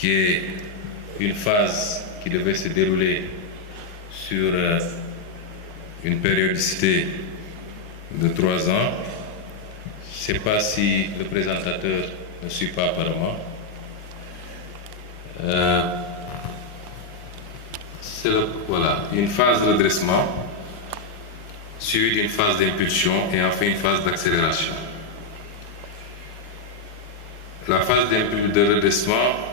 qui est une phase qui devait se dérouler sur une périodicité de 3 ans. Je ne sais pas si le présentateur ne suit pas apparemment. C'est une phase de redressement, suivie d'une phase d'impulsion et enfin une phase d'accélération. La phase de redressement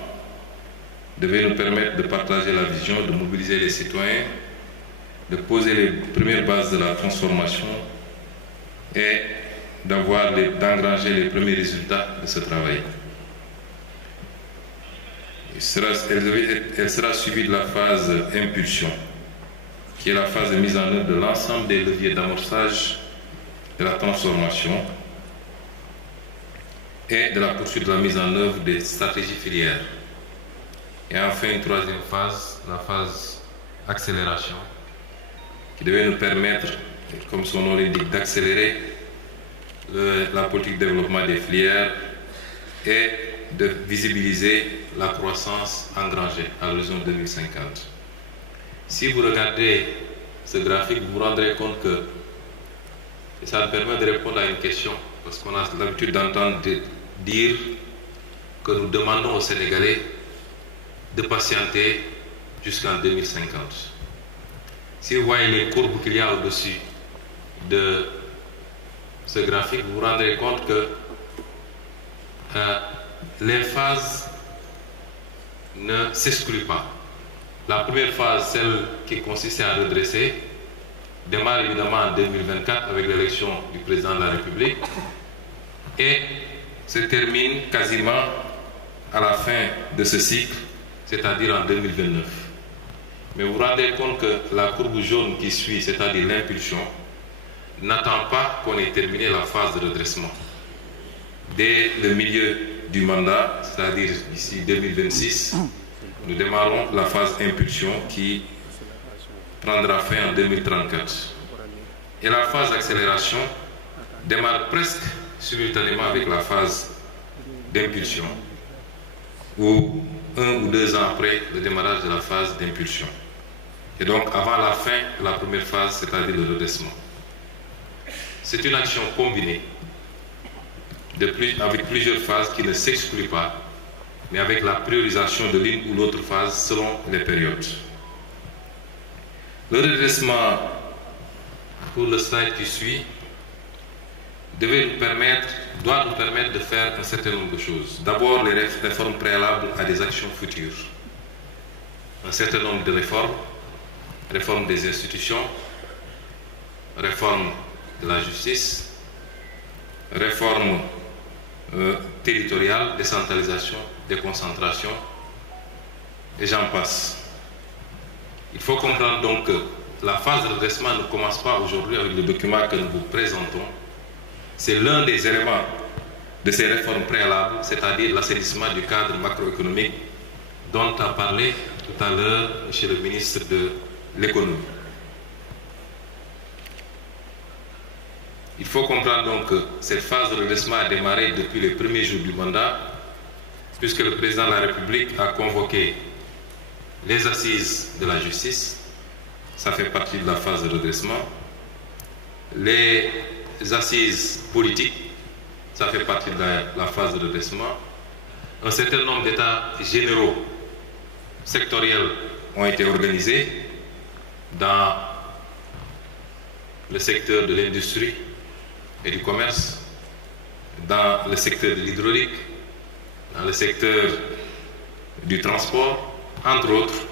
devait nous permettre de partager la vision, de mobiliser les citoyens, de poser les premières bases de la transformation et d'engranger les premiers résultats de ce travail. Elle sera suivie de la phase impulsion, qui est la phase de mise en œuvre de l'ensemble des leviers d'amorçage de la transformation et de la poursuite de la mise en œuvre des stratégies filières. Et enfin, une troisième phase, la phase accélération, qui devait nous permettre, comme son nom l'indique, d'accélérer la politique de développement des filières et de visibiliser la croissance engrangée à l'horizon 2050. Si vous regardez ce graphique, vous vous rendrez compte que ça nous permet de répondre à une question, parce qu'on a l'habitude d'entendre dire que nous demandons aux Sénégalais de patienter jusqu'en 2050. Si vous voyez les courbes qu'il y a au-dessus de ce graphique, vous vous rendrez compte que les phases ne s'excluent pas. La première phase, celle qui consistait à redresser, démarre évidemment en 2024 avec l'élection du président de la République et se termine quasiment à la fin de ce cycle, c'est-à-dire en 2029. Mais vous vous rendez compte que la courbe jaune qui suit, c'est-à-dire l'impulsion, n'attend pas qu'on ait terminé la phase de redressement. Dès le milieu du mandat, c'est-à-dire d'ici 2026, nous démarrons la phase impulsion qui prendra fin en 2034. Et la phase d'accélération démarre presque simultanément avec la phase d'impulsion, ou 1 ou 2 ans après le démarrage de la phase d'impulsion. Et donc avant la fin de la première phase, c'est-à-dire le redressement. C'est une action combinée avec plusieurs phases qui ne s'excluent pas, mais avec la priorisation de l'une ou l'autre phase selon les périodes. Le redressement, pour le slide qui suit, doit nous permettre de faire un certain nombre de choses. D'abord, les réformes préalables à des actions futures. Un certain nombre de réforme des institutions, réforme de la justice, réforme territoriale, décentralisation, déconcentration, et j'en passe. Il faut comprendre donc que la phase de redressement ne commence pas aujourd'hui avec le document que nous vous présentons. C'est l'un des éléments de ces réformes préalables, c'est-à-dire l'assainissement du cadre macroéconomique dont a parlé tout à l'heure M. le ministre de l'Économie. Il faut comprendre donc que cette phase de redressement a démarré depuis les premiers jours du mandat, puisque le président de la République a convoqué les assises de la justice, ça fait partie de la phase de redressement, les assises politiques, ça fait partie de la phase de redressement, un certain nombre d'états généraux sectoriels ont été organisés dans le secteur de l'industrie et du commerce, dans le secteur de l'hydraulique, dans le secteur du transport, entre autres.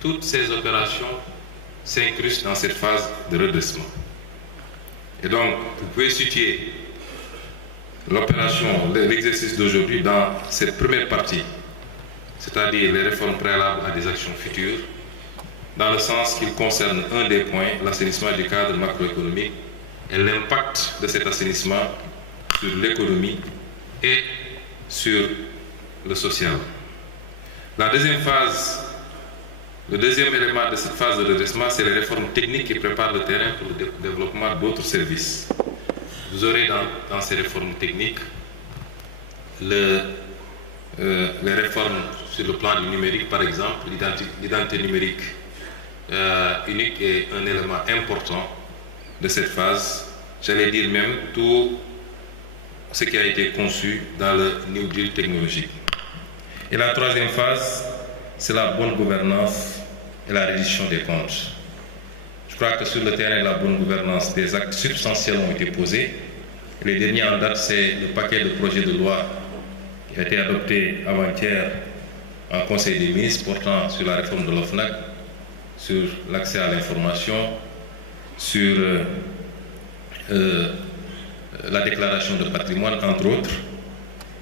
Toutes ces opérations s'incrustent dans cette phase de redressement. Et donc, vous pouvez situer l'exercice d'aujourd'hui dans cette première partie, c'est-à-dire les réformes préalables à des actions futures, dans le sens qu'il concerne un des points, l'assainissement du cadre macroéconomique et l'impact de cet assainissement sur l'économie et sur le social. La deuxième phase, le deuxième élément de cette phase de redressement, c'est les réformes techniques qui préparent le terrain pour le développement d'autres services. Vous aurez dans ces réformes techniques les réformes sur le plan du numérique, par exemple. L'identité numérique unique est un élément important de cette phase. J'allais dire même tout ce qui a été conçu dans le New Deal technologique. Et la troisième phase, c'est la bonne gouvernance et la reddition des comptes. Je crois que sur le terrain de la bonne gouvernance, des actes substantiels ont été posés. Les derniers en date, c'est le paquet de projets de loi qui a été adopté avant-hier en Conseil des ministres portant sur la réforme de l'OFNAC, sur l'accès à l'information, sur la déclaration de patrimoine, entre autres,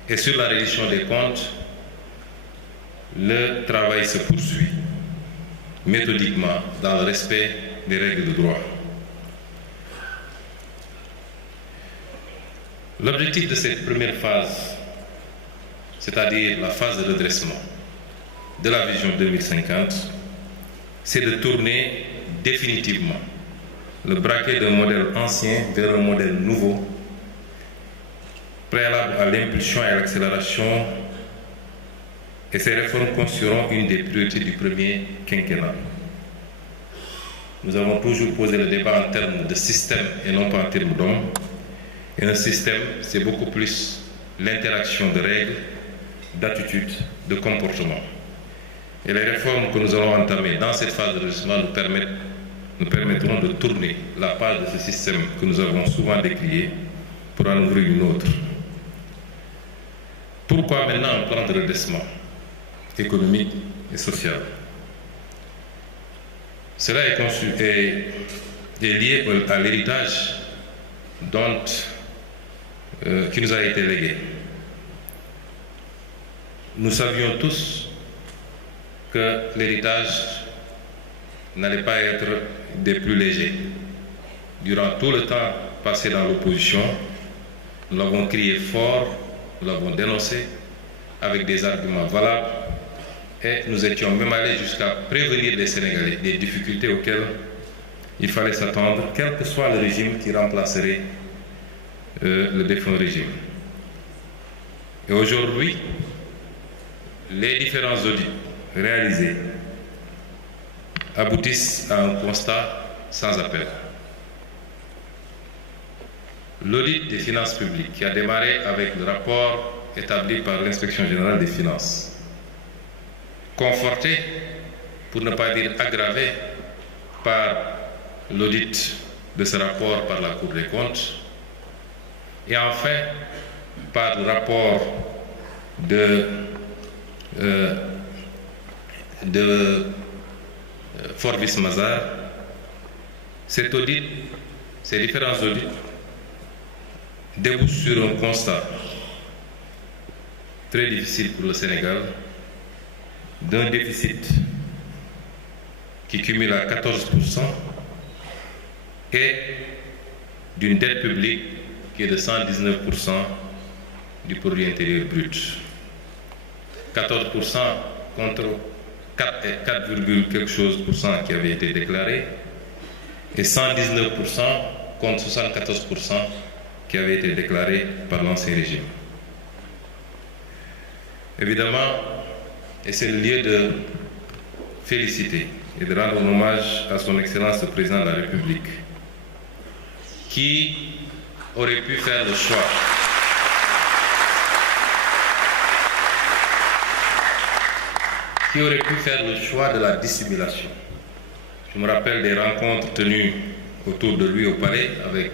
et sur la reddition des comptes. Le travail se poursuit méthodiquement dans le respect des règles de droit. L'objectif de cette première phase, c'est-à-dire la phase de redressement de la vision 2050, c'est de tourner définitivement le braquet d'un modèle ancien vers un modèle nouveau, préalable à l'impulsion et à l'accélération. Et ces réformes constitueront une des priorités du premier quinquennat. Nous avons toujours posé le débat en termes de système et non pas en termes d'hommes. Et un système, c'est beaucoup plus l'interaction de règles, d'attitudes, de comportements. Et les réformes que nous allons entamer dans cette phase de redressement nous permettront de tourner la page de ce système que nous avons souvent décrié pour en ouvrir une autre. Pourquoi maintenant un plan de redressement économique et social? Cela est lié à l'héritage qui nous a été légué. Nous savions tous que l'héritage n'allait pas être des plus légers. Durant tout le temps passé dans l'opposition, nous l'avons crié fort, nous l'avons dénoncé avec des arguments valables et nous étions même allés jusqu'à prévenir les Sénégalais des difficultés auxquelles il fallait s'attendre, quel que soit le régime qui remplacerait le défunt régime. Et aujourd'hui, les différents audits réalisés aboutissent à un constat sans appel. L'audit des finances publiques qui a démarré avec le rapport établi par l'Inspection générale des finances, conforté, pour ne pas dire aggravé, par l'audit de ce rapport par la Cour des comptes, et enfin par le rapport de Forbis-Mazars. Cet audit, ces différents audits, débouchent sur un constat très difficile pour le Sénégal, d'un déficit qui cumule à 14% et d'une dette publique qui est de 119% du produit intérieur brut. 14% contre 4 quelque chose % qui avait été déclaré et 119% contre 74% qui avait été déclaré par l'ancien régime. Évidemment, et c'est le lieu de féliciter et de rendre hommage à son Excellence le Président de la République, qui aurait pu faire le choix de la dissimulation. Je me rappelle des rencontres tenues autour de lui au palais avec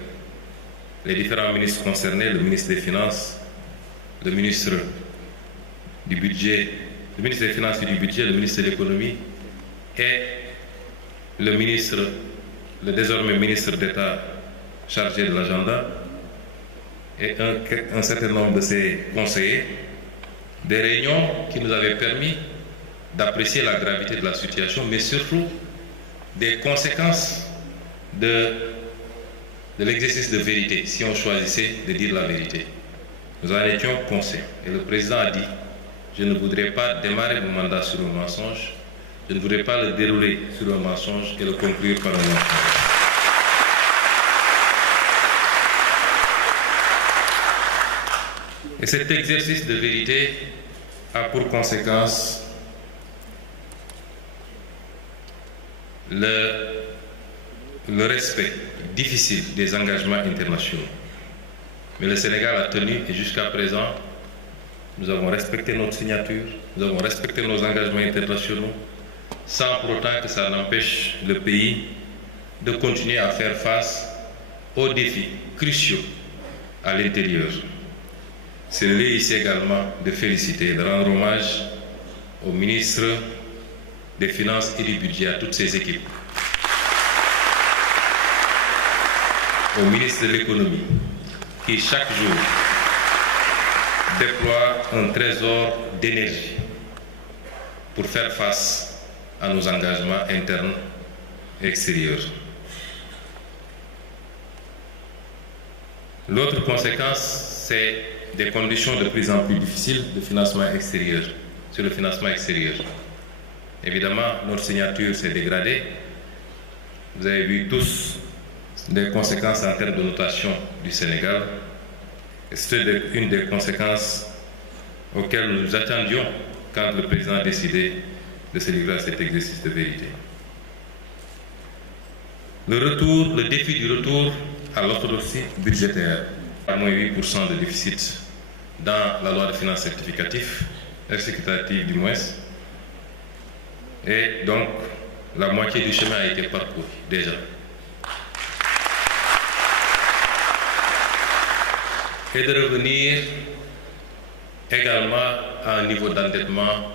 les différents ministres concernés, le ministre des Finances, le ministre du Budget, le ministre des Finances et du Budget, le ministre de l'Économie et le désormais ministre d'État chargé de l'agenda et un certain nombre de ses conseillers, des réunions qui nous avaient permis d'apprécier la gravité de la situation, mais surtout des conséquences de l'exercice de vérité, si on choisissait de dire la vérité. Nous en étions conscients. Et le président a dit, je ne voudrais pas démarrer mon mandat sur un mensonge, je ne voudrais pas le dérouler sur un mensonge et le conclure par un mensonge. Et cet exercice de vérité a pour conséquence le respect difficile des engagements internationaux. Mais le Sénégal a tenu et jusqu'à présent, nous avons respecté notre signature, nous avons respecté nos engagements internationaux, sans pour autant que ça n'empêche le pays de continuer à faire face aux défis cruciaux à l'intérieur. C'est le lieu ici également de féliciter et de rendre hommage au ministre des Finances et du Budget, à toutes ses équipes, au ministre de l'Économie, qui chaque jour déploie un trésor d'énergie pour faire face à nos engagements internes et extérieurs. L'autre conséquence, c'est des conditions de plus en plus difficiles de financement extérieur, sur le financement extérieur. Évidemment, notre signature s'est dégradée. Vous avez vu tous les conséquences en termes de notation du Sénégal. C'est une des conséquences auxquelles nous nous attendions quand le président a décidé de se livrer à cet exercice de vérité. Le défi du retour à l'orthodoxie budgétaire, à moins 8% de déficit dans la loi de finances rectificative du moins, et donc la moitié du chemin a été parcouru déjà. Et de revenir également à un niveau d'endettement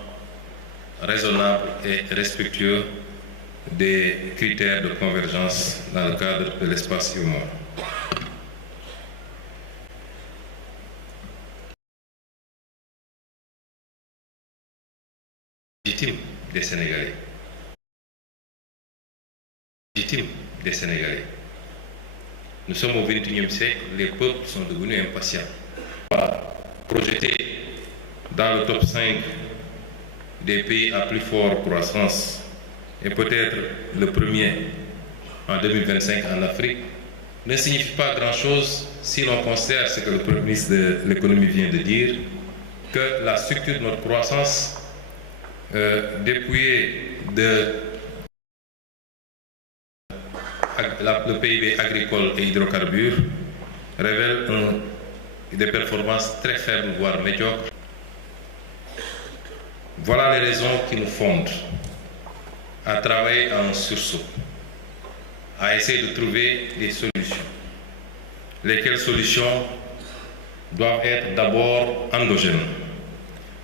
raisonnable et respectueux des critères de convergence dans le cadre de l'espace humain. Légitime des Sénégalais. Légitime des Sénégalais. Nous sommes au XXIe siècle, les peuples sont devenus impatients. Projeté dans le top 5 des pays à plus forte croissance et peut-être le premier en 2025 en Afrique ne signifie pas grand-chose si l'on considère ce que le Premier ministre de l'économie vient de dire, que la structure de notre croissance dépouillée de le PIB agricole et hydrocarbures révèle des performances très faibles, voire médiocres. Voilà les raisons qui nous fondent à travailler à un sursaut, à essayer de trouver des solutions. Lesquelles solutions doivent être d'abord endogènes,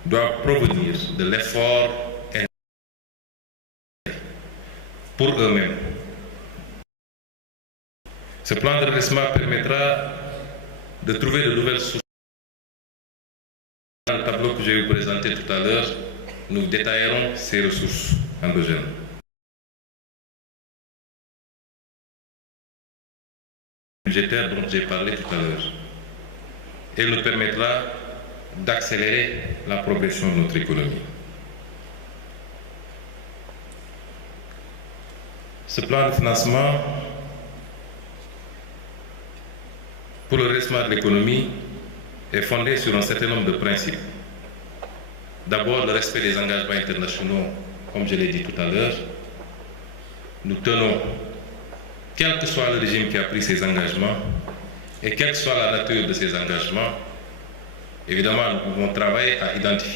doivent provenir de l'effort pour eux-mêmes. Ce plan de redressement permettra de trouver de nouvelles sources. Dans le tableau que je vais vous présenter tout à l'heure, nous détaillerons ces ressources endogènes. Budgétaire dont j'ai parlé tout à l'heure. Elle nous permettra d'accélérer la progression de notre économie. Ce plan de financement pour le redressement de l'économie est fondé sur un certain nombre de principes. D'abord, le respect des engagements internationaux, comme je l'ai dit tout à l'heure. Nous tenons, quel que soit le régime qui a pris ces engagements et quelle que soit la nature de ces engagements, évidemment, nous pouvons travailler à identifier